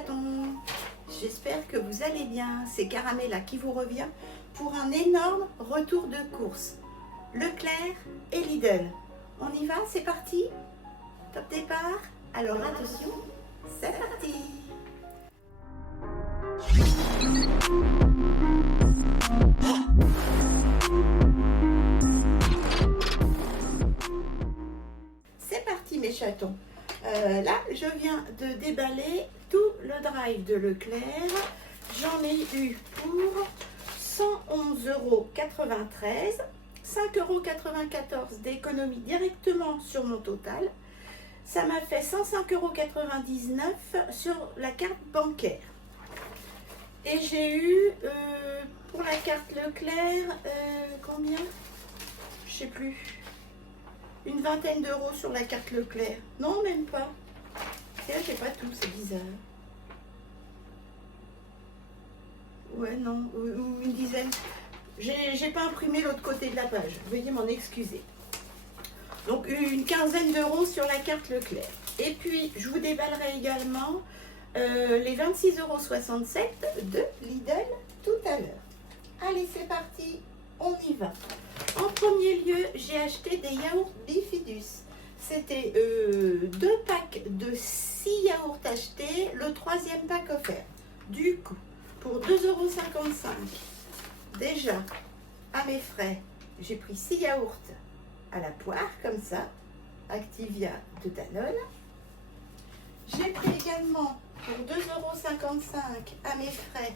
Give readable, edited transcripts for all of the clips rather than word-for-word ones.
chatons, j'espère que vous allez bien. C'est Caramella qui vous revient pour un énorme retour de course. Leclerc et Lidl. On y va, c'est parti? Top départ. Alors attention, c'est parti. C'est parti mes chatons. Là, je viens de déballer tout le drive de Leclerc. J'en ai eu pour 111,93 €, 5,94 € d'économie directement sur mon total. Ça m'a fait 105,99 € sur la carte bancaire. Et j'ai eu pour la carte Leclerc, combien? Je sais plus. Une vingtaine d'euros sur la carte Leclerc. Non, même pas. Tiens, j'ai pas tout, c'est bizarre. Ouais, non, ou une dizaine. J'ai pas imprimé l'autre côté de la page. Veuillez m'en excuser. Donc, une quinzaine d'euros sur la carte Leclerc. Et puis, je vous déballerai également les 26,67 € de Lidl tout à l'heure. Allez, c'est parti, on y va. En premier lieu, j'ai acheté des yaourts Bifidus. C'était 2 packs de 6 yaourts achetés, le 3e pack offert. Du coup, pour 2,55 €, déjà, à mes frais, j'ai pris 6 yaourts à la poire, comme ça, Activia de Danone. J'ai pris également, pour 2,55 € à mes frais,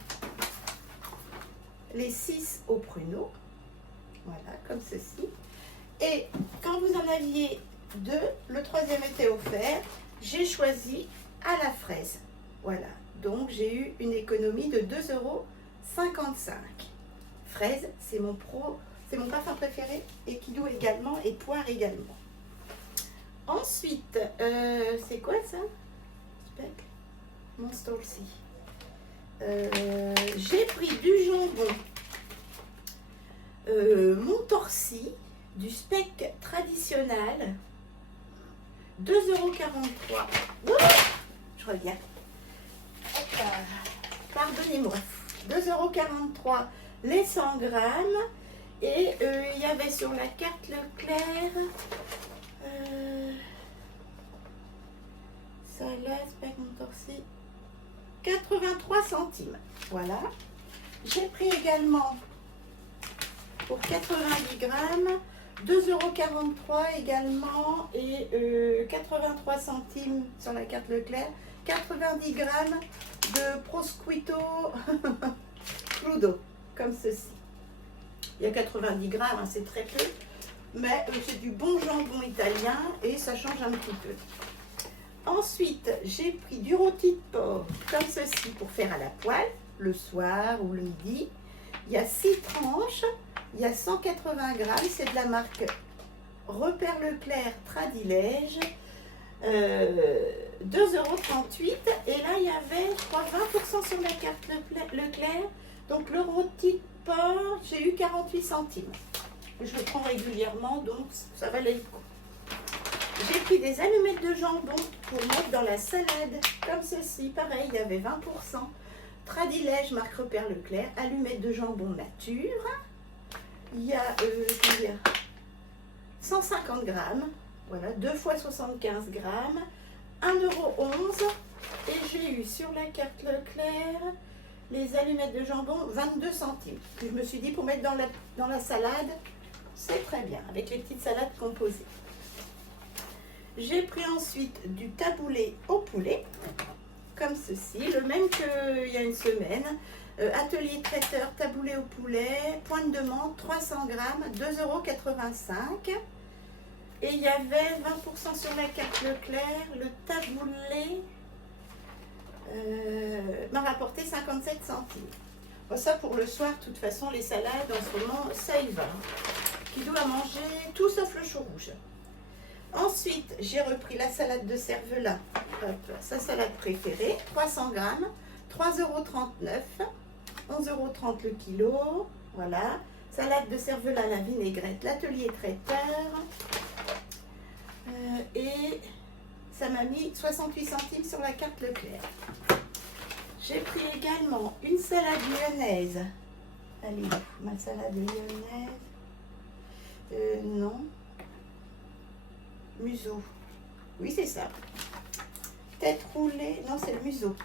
les 6 au pruneau. Voilà, comme ceci. Et quand vous en aviez 2, le 3e était offert. J'ai choisi à la fraise. Voilà, donc j'ai eu une économie de 2,55 €. Fraise, c'est mon parfum préféré. Et Kidou également, et poire également. Ensuite, c'est quoi ça? Spec Monster aussi. J'ai pris du jambon Montorsi, du spec traditionnel, 2,43 €. Je reviens. Pardonnez-moi. 2,43 € les 100 grammes. Et il y avait sur la carte Leclerc salade, spec Montorsi, 83 centimes. Voilà. J'ai pris également pour 90 grammes, 2,43 € également et 83 centimes sur la carte Leclerc, 90 grammes de prosciutto crudo, comme ceci. Il y a 90 grammes, hein, c'est très peu, mais c'est du bon jambon italien et ça change un petit peu. Ensuite, j'ai pris du rôti de porc, comme ceci, pour faire à la poêle, le soir ou le midi. Il y a 6 tranches. Il y a 180 grammes, c'est de la marque Repère Leclerc Tradilège, 2,38 €. Et là, il y avait, je crois, 20% sur la carte Leclerc. Donc, le rôti de porc, j'ai eu 48 centimes. Je le prends régulièrement, donc ça valait le coup. J'ai pris des allumettes de jambon pour mettre dans la salade, comme ceci. Pareil, il y avait 20%. Tradilège, marque Repère Leclerc, allumettes de jambon nature. Il y a 150 grammes, voilà, 2 fois 75 grammes, 1,11 €. Et j'ai eu sur la carte Leclerc les allumettes de jambon 22 centimes. Je me suis dit pour mettre dans la salade, c'est très bien, avec les petites salades composées. J'ai pris ensuite du taboulé au poulet, comme ceci, le même qu'il y a une semaine. Atelier traiteur, taboulé au poulet, pointe de menthe, 300 grammes, 2,85 €. Et il y avait 20% sur la carte Leclerc. Le taboulé m'a rapporté 57 centimes. Bon, ça pour le soir, de toute façon, les salades en ce moment, ça y va. Qui doit manger tout sauf le chou rouge. Ensuite, j'ai repris la salade de cervelas, sa salade préférée, 300 grammes, 3,39 €. 11,30 € le kilo, voilà. Salade de cervelas à la vinaigrette, l'atelier traiteur. Et ça m'a mis 68 centimes sur la carte Leclerc. J'ai pris également une salade lyonnaise. Allez, ma salade lyonnaise. Non. Museau. Oui, c'est ça. Tête roulée. Non, c'est le museau.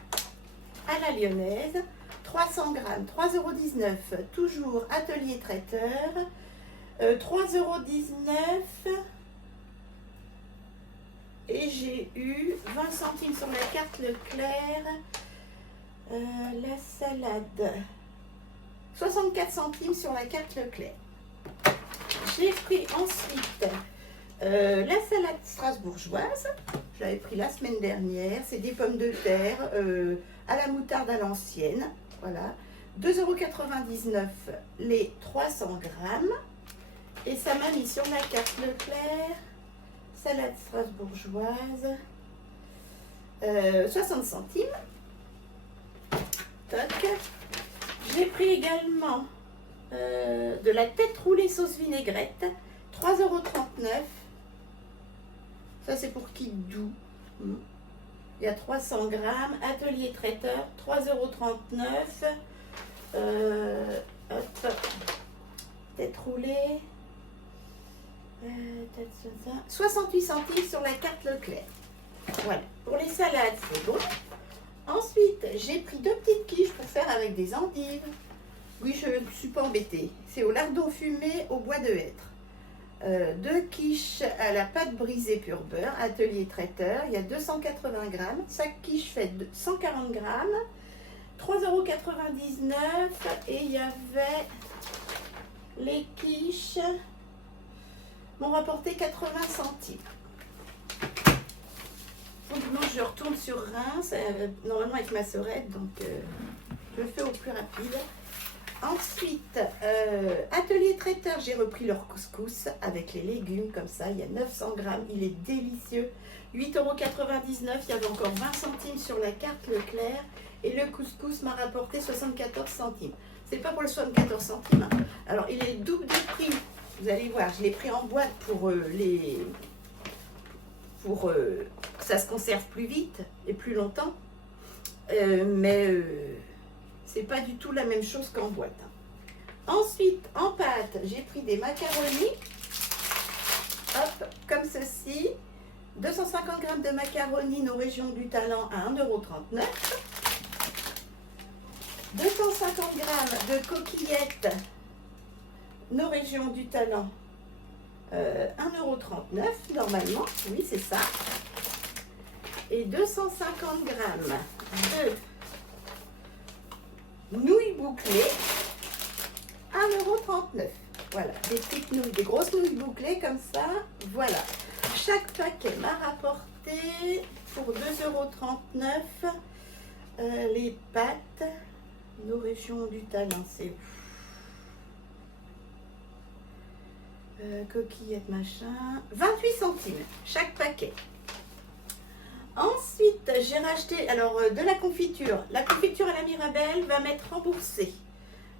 À la lyonnaise. 300 grammes, 3,19 €. Toujours atelier traiteur. 3,19 €. Et j'ai eu 20 centimes sur la carte Leclerc. La salade. 64 centimes sur la carte Leclerc. J'ai pris ensuite la salade strasbourgeoise. Je l'avais pris la semaine dernière. C'est des pommes de terre à la moutarde à l'ancienne. Voilà. 2,99 € les 300 grammes. Et ça m'a mis sur la carte Leclerc. Salade strasbourgeoise. 60 centimes. Toc. J'ai pris également de la tête roulée sauce vinaigrette, 3,39 €. Ça c'est pour Kidou. Il y a 300 grammes. Atelier traiteur, 3,39 €. Hop. Tête roulée. 68 centimes sur la carte Leclerc. Voilà. Pour les salades, c'est bon. Ensuite, j'ai pris 2 petites quiches pour faire avec des endives. Oui, je ne suis pas embêtée. C'est au lardon fumé au bois de hêtre. 2 quiches à la pâte brisée pur beurre, atelier traiteur. Il y a 280 grammes. Chaque quiche fait 140 grammes. 3,99 €. Et il y avait les quiches m'ont rapporté 80 centimes. Donc, je retourne sur Reims, normalement avec ma sœurette, donc je le fais au plus rapide. Ensuite, atelier traiteur, j'ai repris leur couscous avec les légumes, comme ça, il y a 900 grammes, il est délicieux. 8,99 €, il y avait encore 20 centimes sur la carte Leclerc, et le couscous m'a rapporté 74 centimes. C'est pas pour le 74 centimes, hein. Alors il est le double du prix, vous allez voir, je l'ai pris en boîte pour que ça se conserve plus vite et plus longtemps, mais c'est pas du tout la même chose qu'en boîte. Ensuite, en pâte, j'ai pris des macaronis, hop, comme ceci, 250 grammes de macaronis, nos régions du talent à 1,39 €, 250 grammes de coquillettes, nos régions du talent, 1,39 € normalement, oui c'est ça, et 250 grammes de nouilles bouclées, 1,39 €. Voilà, des petites nouilles, des grosses nouilles bouclées comme ça, voilà. Chaque paquet m'a rapporté pour 2,39 € les pâtes, nos régions du talent, c'est coquillettes machin, 28 centimes chaque paquet. Ensuite, j'ai racheté de la confiture. La confiture à la Mirabelle va m'être remboursée.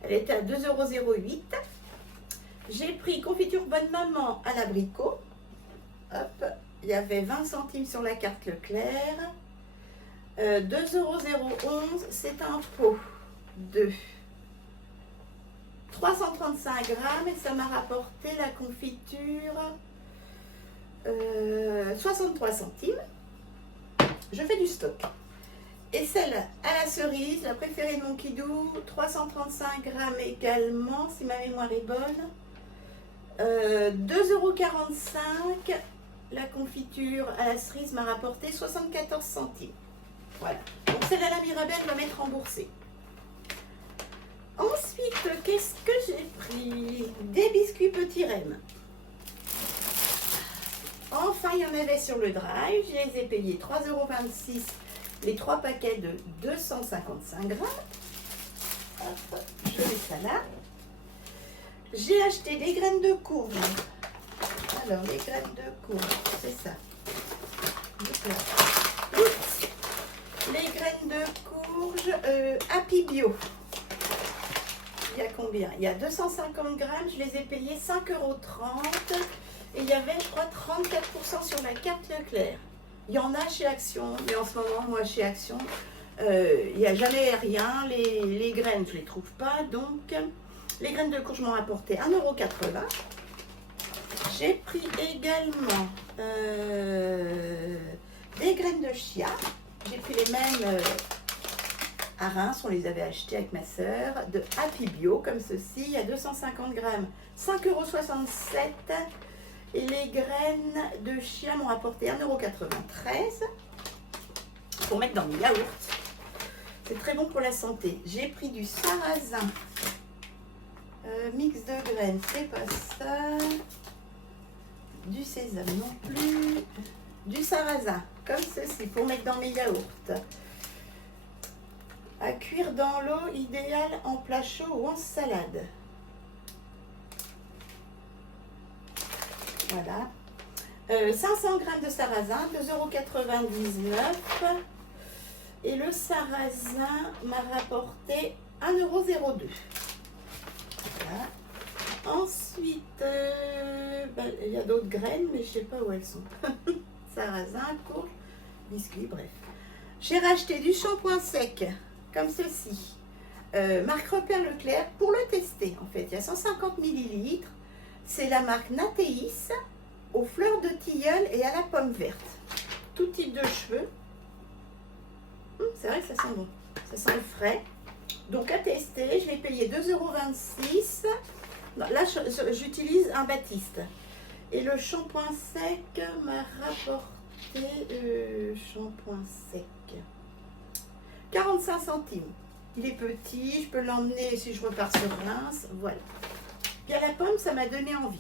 Elle était à 2,08 €. J'ai pris confiture bonne maman à l'abricot. Hop, il y avait 20 centimes sur la carte Leclerc. 2,011 €, c'est un pot de 335 grammes et ça m'a rapporté la confiture 63 centimes. Je fais du stock. Et celle à la cerise, la préférée de mon Kidou, 335 grammes également, si ma mémoire est bonne. 2,45 €. La confiture à la cerise m'a rapporté 74 centimes. Voilà. Donc celle à la Mirabelle va m'être remboursée. Ensuite, qu'est-ce que j'ai pris? Des biscuits Petit Rem. Enfin, il y en avait sur le drive. Je les ai payés 3,26 € les 3 paquets de 255 grammes. Hop, je mets ça là. J'ai acheté des graines de courge. Alors, les graines de courge, c'est ça. Oups. Les graines de courge Happy Bio. Il y a combien? Il y a 250 grammes, je les ai payés 5,30 € et il y avait, je crois, 34% sur la carte Leclerc. Il y en a chez Action, mais en ce moment, moi, chez Action, Il n'y a jamais rien. Les graines, je ne les trouve pas. Donc, les graines de courge m'ont rapporté 1,80 €. J'ai pris également des graines de chia. J'ai pris les mêmes à Reims, on les avait achetées avec ma soeur, de Happy Bio, comme ceci. Il y a 250 grammes, 5,67 €. Et les graines de chia m'ont rapporté 1,93 € pour mettre dans mes yaourts. C'est très bon pour la santé. J'ai pris du sarrasin, mix de graines, c'est pas ça. Du sésame non plus. Du sarrasin, comme ceci, pour mettre dans mes yaourts. À cuire dans l'eau, idéal en plat chaud ou en salade. Voilà. 500 g de sarrasin, 2,99 €. Et le sarrasin m'a rapporté 1,02 €. Voilà. Ensuite, il y a d'autres graines, mais je ne sais pas où elles sont. Sarrasin, courge, biscuits, bref. J'ai racheté du shampoing sec, comme ceci. Marque Repère Leclerc, pour le tester, en fait. Il y a 150 ml. C'est la marque Natéis, aux fleurs de tilleul et à la pomme verte. Tout type de cheveux. C'est vrai que ça sent bon. Ça sent le frais. Donc à tester, je vais payer 2,26 €. Là, j'utilise un Baptiste. Et le shampoing sec m'a rapporté shampoing sec 45 centimes. Il est petit, je peux l'emmener si je repars sur Reims. Voilà. Puis à la pomme, ça m'a donné envie.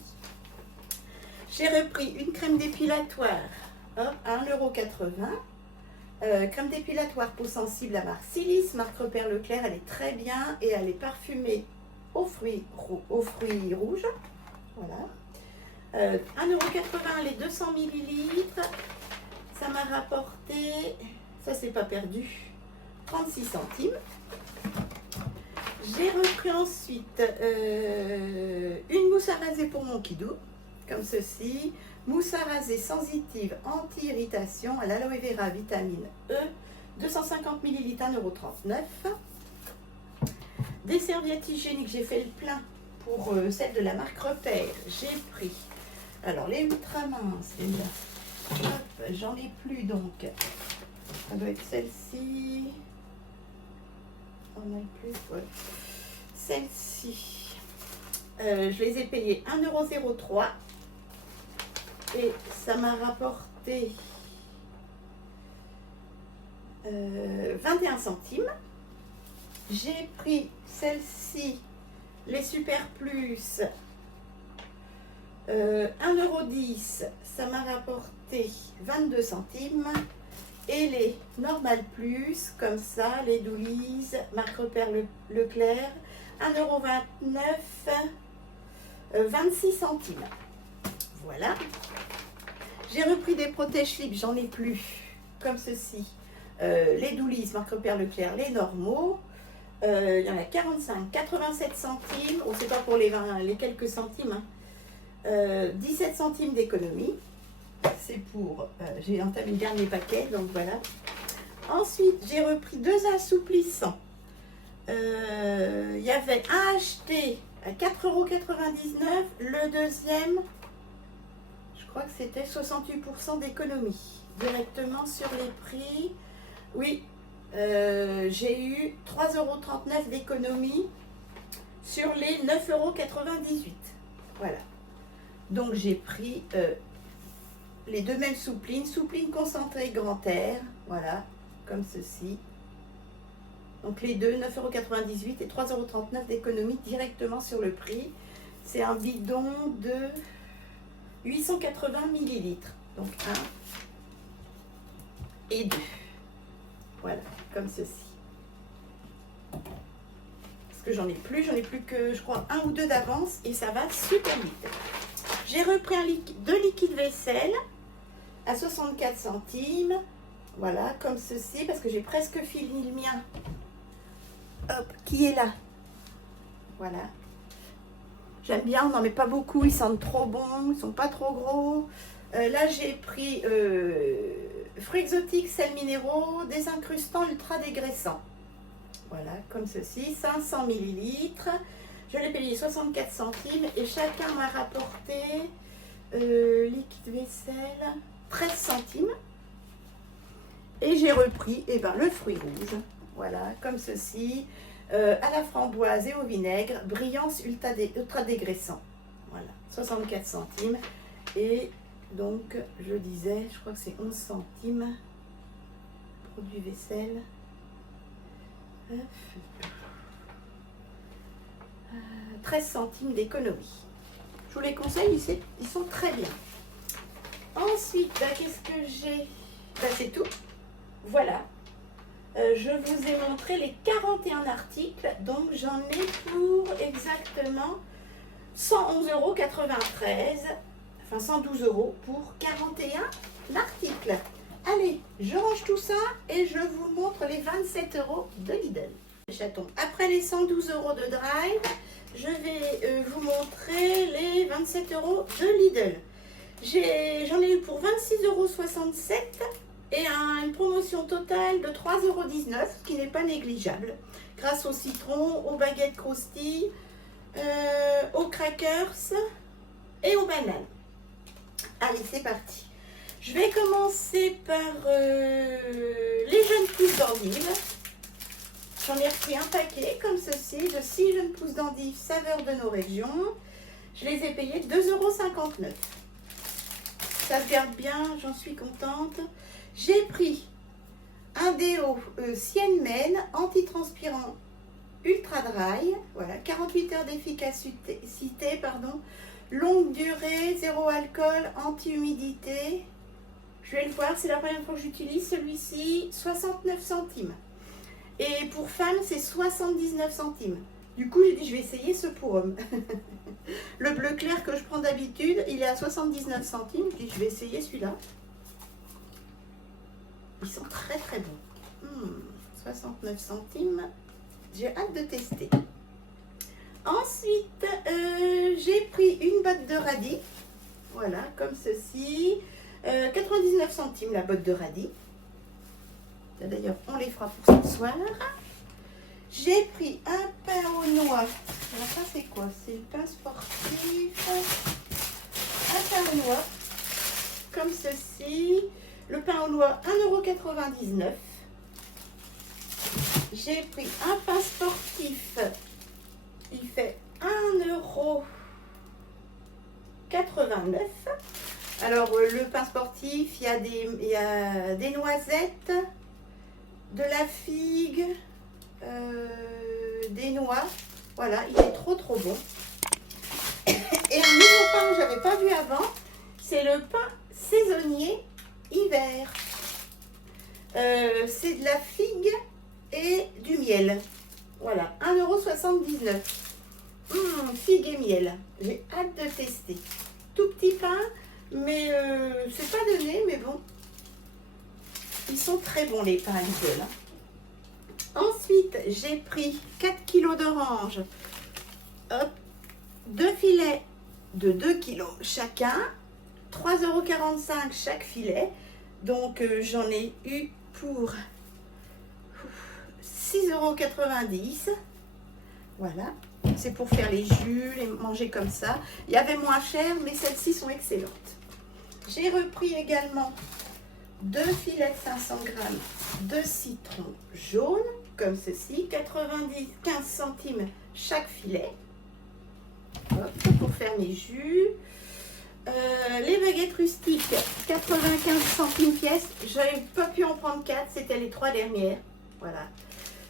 J'ai repris une crème dépilatoire à 1,80 €. Crème dépilatoire peau sensible à marque Silice, marque Repère Leclerc. Elle est très bien et elle est parfumée aux fruits rouges. Voilà. 1,80 € les 200 ml. Ça m'a rapporté, ça c'est pas perdu, 36 centimes. J'ai repris ensuite une mousse à raser pour mon kidou, comme ceci. Mousse à raser sensitive anti-irritation à l'aloe vera vitamine E, 250 ml, 1,39 €. Des serviettes hygiéniques, j'ai fait le plein pour celle de la marque Repère. J'ai pris, alors les ultra minces, j'en ai plus donc. Ça doit être celle-ci. On a plus, ouais. Celle-ci. Je les ai payées 1,03 € et ça m'a rapporté 21 centimes. J'ai pris celle-ci, les Super Plus, 1,10 €, ça m'a rapporté 22 centimes. Et les Normal Plus, comme ça, les Doulises, marque Repère Leclerc, 1,29 €, 26 centimes. Voilà. J'ai repris des protège-slips, j'en ai plus, comme ceci. Les Doulises, marque Repère Leclerc, les normaux. Il y en a 45, 87 centimes. On ne sait pas pour les 20, les quelques centimes. Hein. 17 centimes d'économie. C'est pour... j'ai entamé le dernier paquet, donc voilà. Ensuite, j'ai repris 2 assouplissants. Il y avait un acheté à 4,99 €. Le deuxième, je crois que c'était 68% d'économie. Directement sur les prix. Oui, j'ai eu 3,39 € d'économie sur les 9,98 €. Voilà. Donc j'ai pris les deux mêmes souplines, soupline concentrée grand air, voilà, comme ceci. Donc les deux, 9,98 € et 3,39 € d'économie directement sur le prix. C'est un bidon de 880 ml. Donc 1 et 2. Voilà, comme ceci. Parce que j'en ai plus que, je crois, 1 ou 2 d'avance et ça va super vite. J'ai repris 2 liquides vaisselle à 64 centimes. Voilà, comme ceci, parce que j'ai presque fini le mien. Hop, qui est là. Voilà. J'aime bien, on n'en met pas beaucoup, ils sentent trop bons, ils sont pas trop gros. Là, j'ai pris fruits exotiques, sels minéraux, désincrustants ultra dégraissants. Voilà, comme ceci, 500 millilitres. Je l'ai payé 64 centimes et chacun m'a rapporté liquide vaisselle 13 centimes. Et j'ai repris le fruit rouge, voilà, comme ceci, à la framboise et au vinaigre, brillance ultra dégraissant. Voilà, 64 centimes. Et donc, je disais, je crois que c'est 11 centimes. Produit vaisselle. 13 centimes d'économie. Je vous les conseille, ils sont très bien. Ensuite, qu'est-ce que j'ai? C'est tout. Voilà. Je vous ai montré les 41 articles. Donc, j'en ai pour exactement 111,93 €. Enfin, 112 € pour 41 articles. Allez, je range tout ça et je vous montre les 27 € de Lidl. Chatons. Après les 112 € de Drive, je vais vous montrer les 27 € de Lidl. J'en ai eu pour 26,67 € et une promotion totale de 3,19 €, ce qui n'est pas négligeable. Grâce au citron, aux baguettes croustilles, aux crackers et aux bananes. Allez, c'est parti. Je vais commencer par les jeunes pousses d'endives. J'en ai repris un paquet comme ceci de 6 jeunes pousses d'endives saveur de nos régions. Je les ai payés 2,59 €. Ça se garde bien, j'en suis contente. J'ai pris un déo Sienmen antitranspirant ultra dry. Voilà, 48 heures d'efficacité, longue durée, zéro alcool, anti-humidité. Je vais le voir, c'est la première fois que j'utilise celui-ci, 69 centimes. Et pour femmes, c'est 79 centimes. Du coup, j'ai dit, je vais essayer ce pour homme. Le bleu clair que je prends d'habitude, il est à 79 centimes. Je dis, je vais essayer celui-là. Ils sont très très bons. 69 centimes. J'ai hâte de tester. Ensuite, j'ai pris une botte de radis. Voilà, comme ceci. 99 centimes la botte de radis. D'ailleurs, on les fera pour ce soir. J'ai pris un pain aux noix. Alors ça, c'est quoi? C'est le pain sportif. Un pain aux noix, comme ceci. Le pain aux noix, 1,99 €. J'ai pris un pain sportif. Il fait 1,89 €. Alors, le pain sportif, il y a des noisettes, de la figue, des noix. Voilà, il est trop bon. Et un nouveau pain que je n'avais pas vu avant, c'est le pain saisonnier hiver. C'est de la figue et du miel. Voilà, 1,79 €. Figue et miel. J'ai hâte de tester. Tout petit pain, mais c'est pas donné, mais bon. Ils sont très bons les pains Lidl. Ensuite, j'ai pris 4 kg d'oranges. Hop, 2 filets de 2 kg chacun. 3,45 € chaque filet. Donc, j'en ai eu pour 6,90 €. Voilà. C'est pour faire les jus, les manger comme ça. Il y avait moins cher, mais celles-ci sont excellentes. J'ai repris également 2 filets de 500 g de citron jaune, comme ceci, 95 centimes chaque filet. Hop, pour faire mes jus. Les baguettes rustiques, 95 centimes pièce. J'avais pas pu en prendre 4, c'était les 3 dernières. Voilà.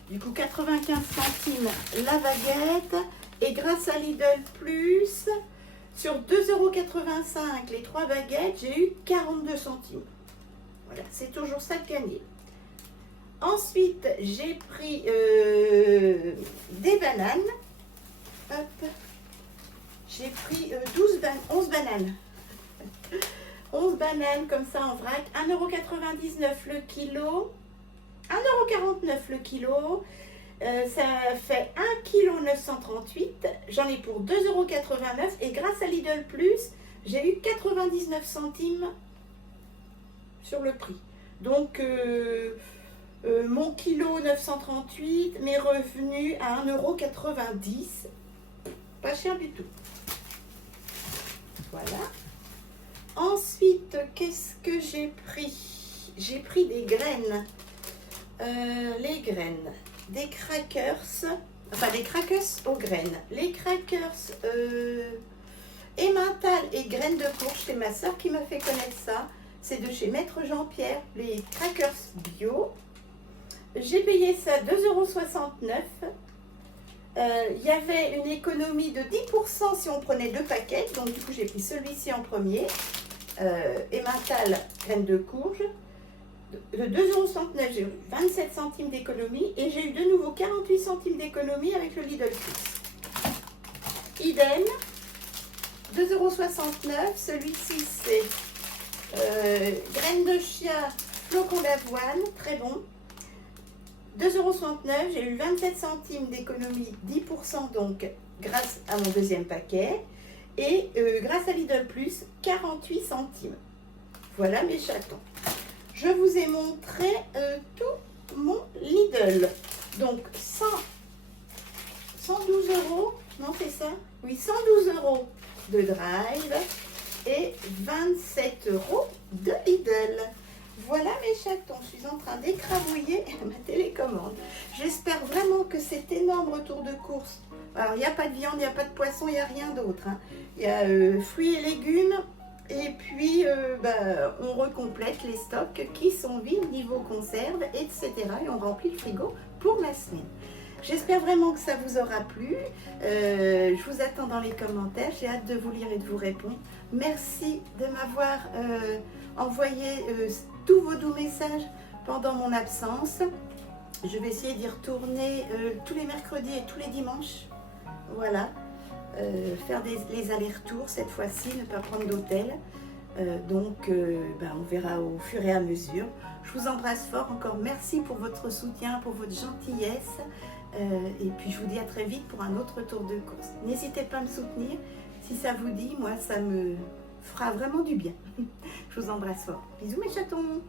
Du coup, 95 centimes la baguette. Et grâce à Lidl Plus, sur 2,85 € les 3 baguettes, j'ai eu 42 centimes. Voilà, c'est toujours ça de gagner. Ensuite, j'ai pris des bananes. Hop. J'ai pris 11 bananes. 11 bananes comme ça en vrac. 1,99 € le kilo. 1,49 € le kilo. Ça fait 1,938 kg. J'en ai pour 2,89 € et grâce à Lidl Plus, j'ai eu 99 centimes sur le prix. Donc, mon kilo 938, mes revenus à 1,90 €. Pas cher du tout. Voilà. Ensuite, qu'est-ce que j'ai pris? J'ai pris des graines. Les graines. Des crackers. Enfin, des crackers aux graines. Les crackers emmental et graines de courge, c'est ma soeur qui m'a fait connaître ça. C'est de chez Maître Jean-Pierre, les crackers bio. J'ai payé ça 2,69 €. Il y avait une économie de 10% si on prenait 2 paquets. Donc du coup, j'ai pris celui-ci en premier. Emmental, graines de courge. De 2,69 €, j'ai eu 27 centimes d'économie. Et j'ai eu de nouveau 48 centimes d'économie avec le Lidl Plus. Idem. 2,69 €. Celui-ci, c'est graines de chia, flocons d'avoine. Très bon. 2,69 €, j'ai eu 27 centimes d'économie, 10% donc grâce à mon deuxième paquet. Et grâce à Lidl Plus, 48 centimes. Voilà mes chatons. Je vous ai montré tout mon Lidl. Donc 112 €, non c'est ça? Oui, 112 € de Drive et 27 € de Lidl. Voilà mes chatons, je suis en train d'écrabouiller ma télécommande. J'espère vraiment que cet énorme retour de course, alors il n'y a pas de viande, il n'y a pas de poisson, il n'y a rien d'autre. Hein. Il y a fruits et légumes et puis on recomplète les stocks qui sont vides niveau conserve, etc. Et on remplit le frigo pour la semaine. J'espère vraiment que ça vous aura plu. Je vous attends dans les commentaires. J'ai hâte de vous lire et de vous répondre. Merci de m'avoir envoyé tous vos doux messages pendant mon absence. Je vais essayer d'y retourner tous les mercredis et tous les dimanches. Voilà. Faire les allers-retours cette fois-ci, ne pas prendre d'hôtel. On verra au fur et à mesure. Je vous embrasse fort. Encore merci pour votre soutien, pour votre gentillesse. Et puis je vous dis à très vite pour un autre tour de course. N'hésitez pas à me soutenir. Si ça vous dit, moi ça me fera vraiment du bien. Je vous embrasse fort. Bisous mes chatons.